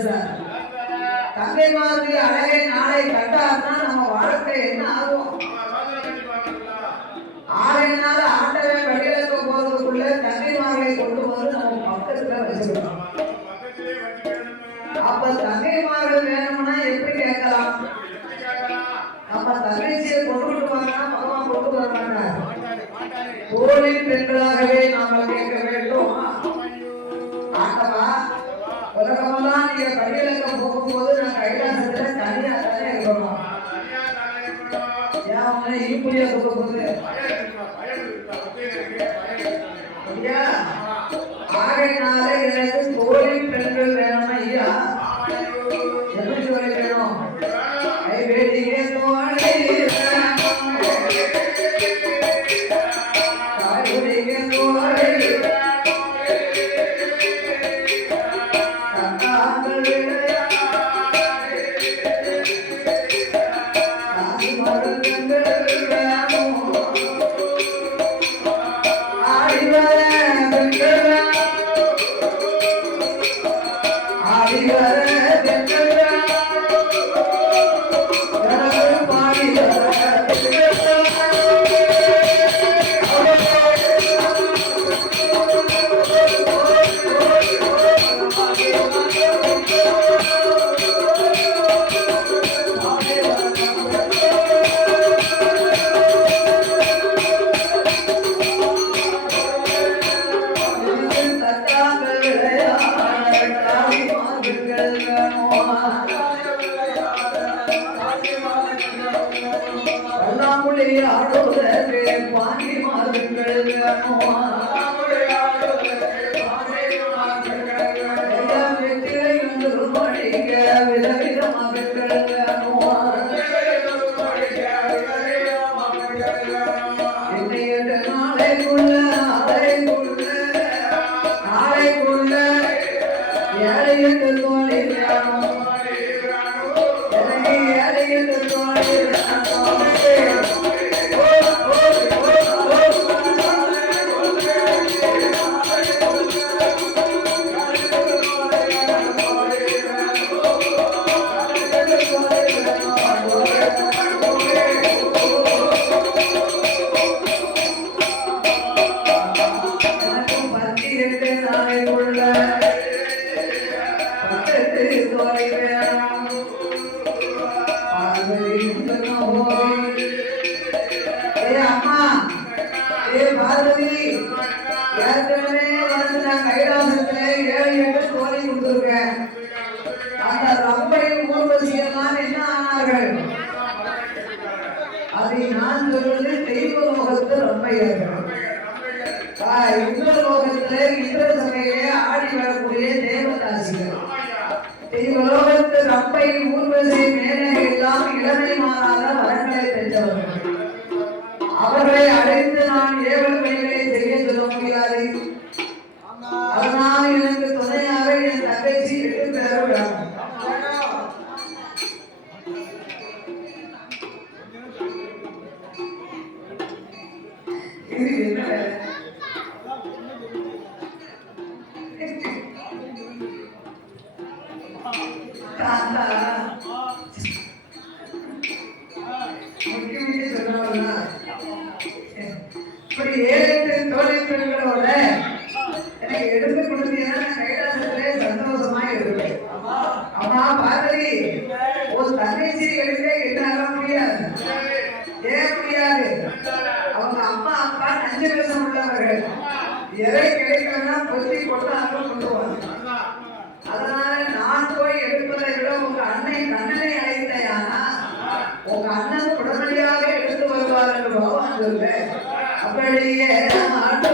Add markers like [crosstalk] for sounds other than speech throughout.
Sir. மாதிரி அழகை நாளை கட்டாருன்னா நம்ம வாழ்க்கை என்ன ஆகும்? ஆலைனால Lord. அண்ணாமுடியாரோதரே பாண்டி மாதங்கள் ஏழையத்து தோழி ஏழையத்து தோழி திருலோகத்து ரப்பை ஊன் இப்படி ஏழு தோழி பெண்களோட எனக்கு எடுத்து கொடுத்தீங்கன்னா கைலாசத்திலே சந்தோஷமா இருப்பேன் அம்மா பார்வதி ஒரு தங்கச்சி எடுக்க என்னால முடியாது ஏன் முடியாது அவங்க அம்மா அப்பா நஞ்சு விஷம் உள்ளவர்கள் எதை கிடைக்கலன்னா பொத்தி கொண்டு அங்கே கொண்டு வருவாங்க அதனால நான் போய் எடுப்பதை விட உங்க அன்னை கண்ணனை அழைத்தேயானா உங்க அண்ணன் உடனடியாக எடுத்து வருவார் என்று பகவான் சொல்ற அப்படியே நாட்டு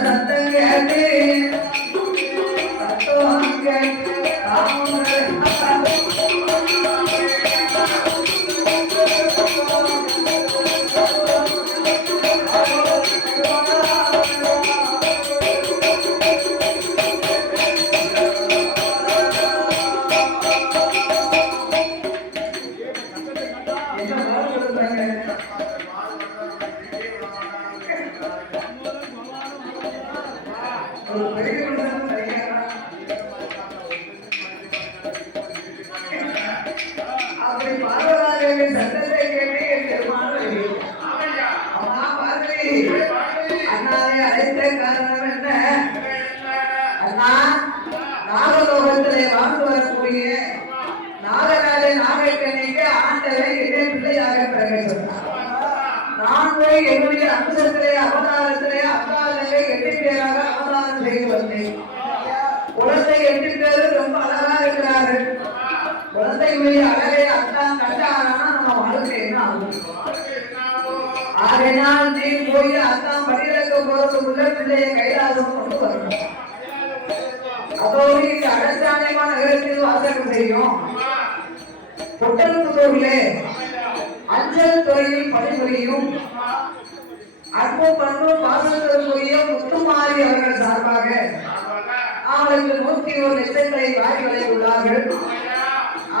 cantante. [laughs] அப்படி பார்வதாதேவி சத்தத்தை குழந்தையுடைய அழகை அத்தான் கண்டானா நம்ம வாழ்க்கை என்ன ஆகும்? ஆகையினால் நீ போய் அத்தான் படியிறக்க போறதுக்குள்ள பிள்ளைய கைலாசம் கொண்டு வரணும். அதோடு இந்த அடச்சாணியமான நகரத்தில் வாசகம் செய்யும். பொட்டல்புத்தூரிலே அஞ்சல் துறையில் பணிபுரியும். அன்பு பண்பு பாசத்திற்குரிய முத்துமாரி அவர்கள் சார்பாக அவர்களுக்கு நூத்தி ஒரு லட்சங்களை வாய் வழங்கியுள்ளார்கள்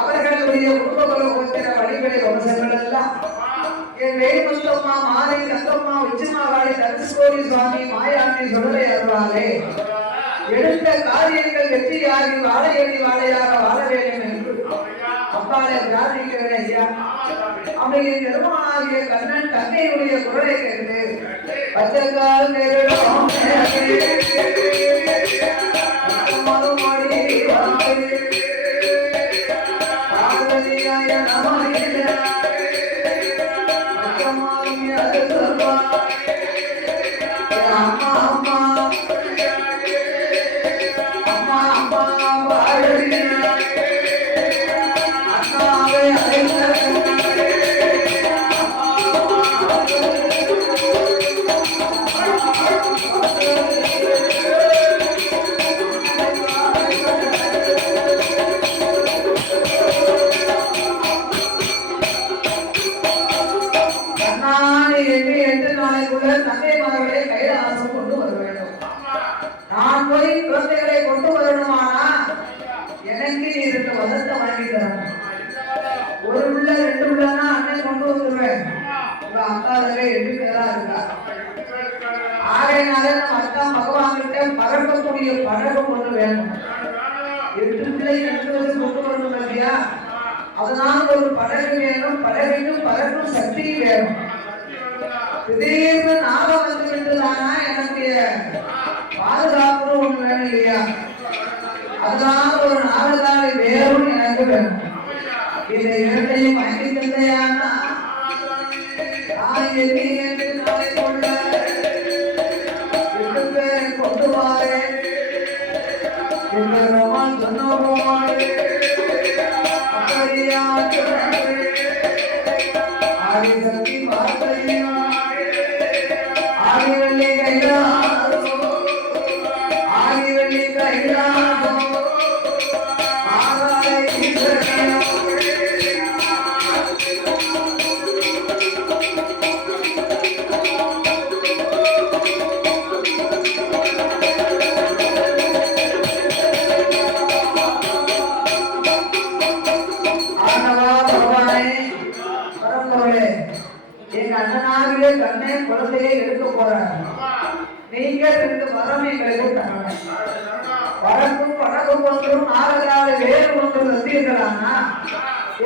அவர்களுடைய குடும்ப கொடுக்கிற வழிகளை வம்சங்கள் எல்லாம் என் வேலுமுத்தம்மா மாலை கந்தம்மா உச்சிமாவாளி தனுஷ்கோடி சுவாமி மாயாண்டி சுடலை அருளாலே. எடுத்த காரியங்கள் வெற்றியாகி வாழையடி வாழையாக வாழ வேண்டும் என்று அப்பாலே பிரார்த்திக்கிறேன் ஐயா. அவருடைய பெருமானாகிய கண்ணன் தந்தையுடைய குரலை கேட்டு பச்சைக்கால் உங்க அக்கா அதில் எட்டு பேரா இருக்கா ஆகையினால நம்ம அக்கா பகவான்கிட்ட பறக்கக்கூடிய படகம் ஒன்று வேணும் எட்டு பிள்ளை எடுத்து கொண்டு வரணும் இல்லையா? அதனால ஒரு படகு வேணும் படகுக்கும் பறக்கும் சக்தி வேணும். திடீர்னு நாகம் வந்து எனக்கு பாதுகாப்பு ஒண்ணு வேணும் இல்லையா? அதனால ஒரு நாலு நாகதாளி வேறும் எனக்கு வேணும். இந்த இரண்டையும் வாங்கி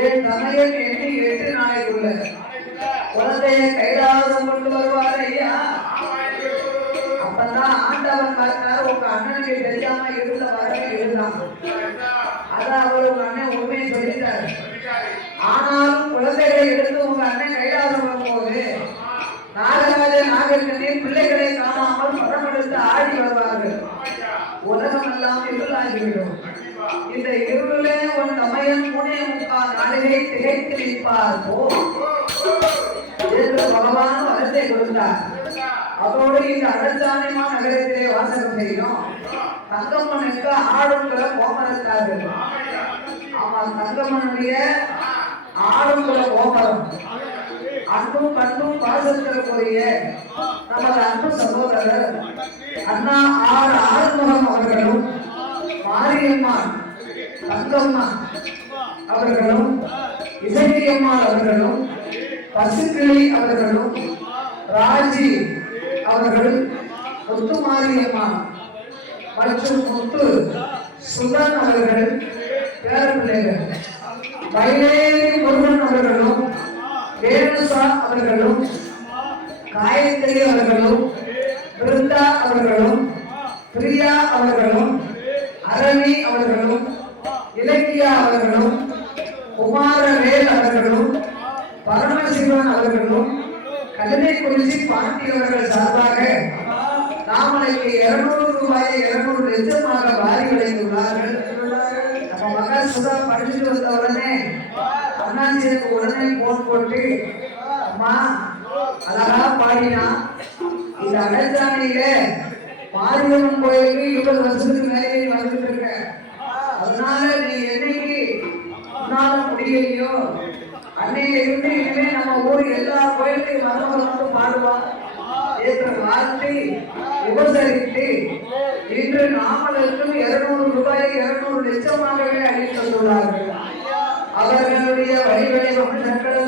என் தமையன் எண்ணி எட்டு நாளைக்குள்ள குழந்தைய கைலாசம் கொண்டு வருவார் ஐயா. அப்பதான் ஆண்டவன் பார்த்தாரு உங்க அண்ணனுக்கு தெரியாம இருந்த வரவே அதான் அவர் உங்க அண்ணன் உண்மையை சொல்லிட்டாரு. ஆனாலும் குழந்தைகளை எடுத்து உங்க அண்ணன் கைலாசம் வரும்போது நாகராஜ நாகக்கண்ணி உலகம் எல்லாம் இருளாகிவிடும். இந்த இருளிலே உன் தமையன் மூணே முக்கால் நாளிலே திகைத்து நிற்பார். என்று பகவான் வரத்தை கொடுத்தார். அதோடு இந்த அடச்சானிமா நகரத்திலே வாசகம் செய்யும் தங்கம்மனுக்கு ஆடுங்கிற கோமரத்தார்கள். ஆமாய்யா. ஆமா தங்கம்மனுடைய ஆடுங்கிற கோமரம். அன்பும் பண்பும் பாசத்திற்குரிய நமது அன்பு சகோதரர் அண்ணா ஆர் ஆறுமுகம் அவர்களும் மாரியம்மாள் தங்கம்மா அவர்களும் இசையம்மாள் அவர்களும் பசுக்கிளி அவர்களும் ராஜி அவர்கள் முத்துமாரியம்மா மற்றும் முத்து சுதன் அவர்கள் பேரப்பிள்ளைகள். வைலேரி முருகன் அவர்களும் வேணுசா அவர்களும் காயத்ரி அவர்களும் பிருந்தா அவர்களும் பிரியா அவர்களும் அரணி அவர்களும் இலக்கியா அவர்களும் குமாரவேல் அவர்களும் பரமசிவன் அவர்களும் கல்லை குறிச்சி பாண்டி அவர்கள் சார்பாக நாமளுக்கு இருநூறு ரூபாயை இருநூறு லட்சமாக வாரி விளைந்துள்ளார்கள் நம்ம மகன் சுதா படிச்சுட்டு வந்த உடனே போட்டு அம்மா அழகா பாடினா இந்த அடைச்சாணியில மாரியம்மன் கோயிலுக்கு இருபது வருஷத்துக்கு மேலே வந்துட்டு இருக்க. அதனால நீ என்னைக்கு உன்னால முடியலையோ அன்னையில இருந்து இனிமே நம்ம ஊர் எல்லா கோயிலையும் மரமரம் வந்து பாடுவான் என்று வாழ்த்தி உபசரித்து இன்று நாமளுக்கும் இருநூறு ரூபாய் இருநூறு லட்சமாகவே அளித்து வந்துள்ளார்கள் அவர்களுடைய வழிவழி வம்சங்கள்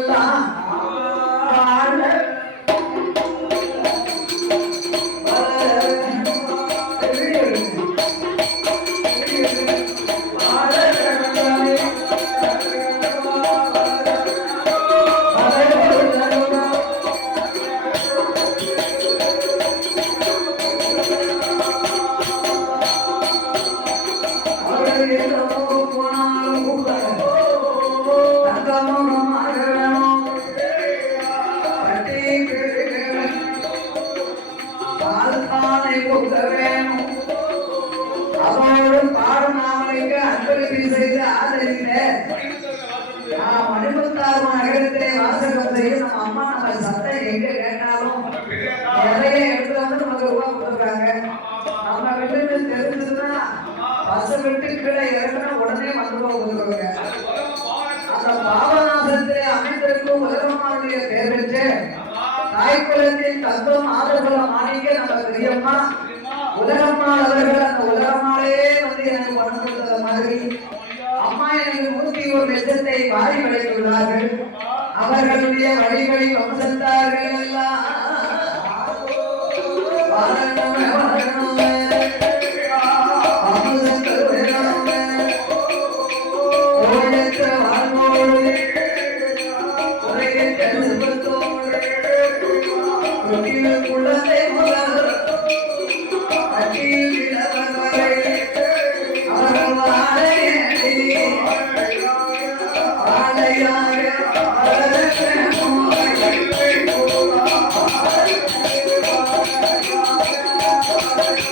தாய்க்குலத்தின் தத்துவம் ஆதரவுல மாணிக்க நம்ம பெரியம்மா. உலகம்மாள் அவர்கள் அந்த உலகம்மாளே வந்து எனக்கு பணம் கொடுத்த மாதிரி. அம்மா எனக்கு நூத்தி ஒரு லட்சத்தை வாரி வழங்கியுள்ளார்கள் அவர்களுடைய வழிவழி வம்சத்தார்கள் எல்லாம்.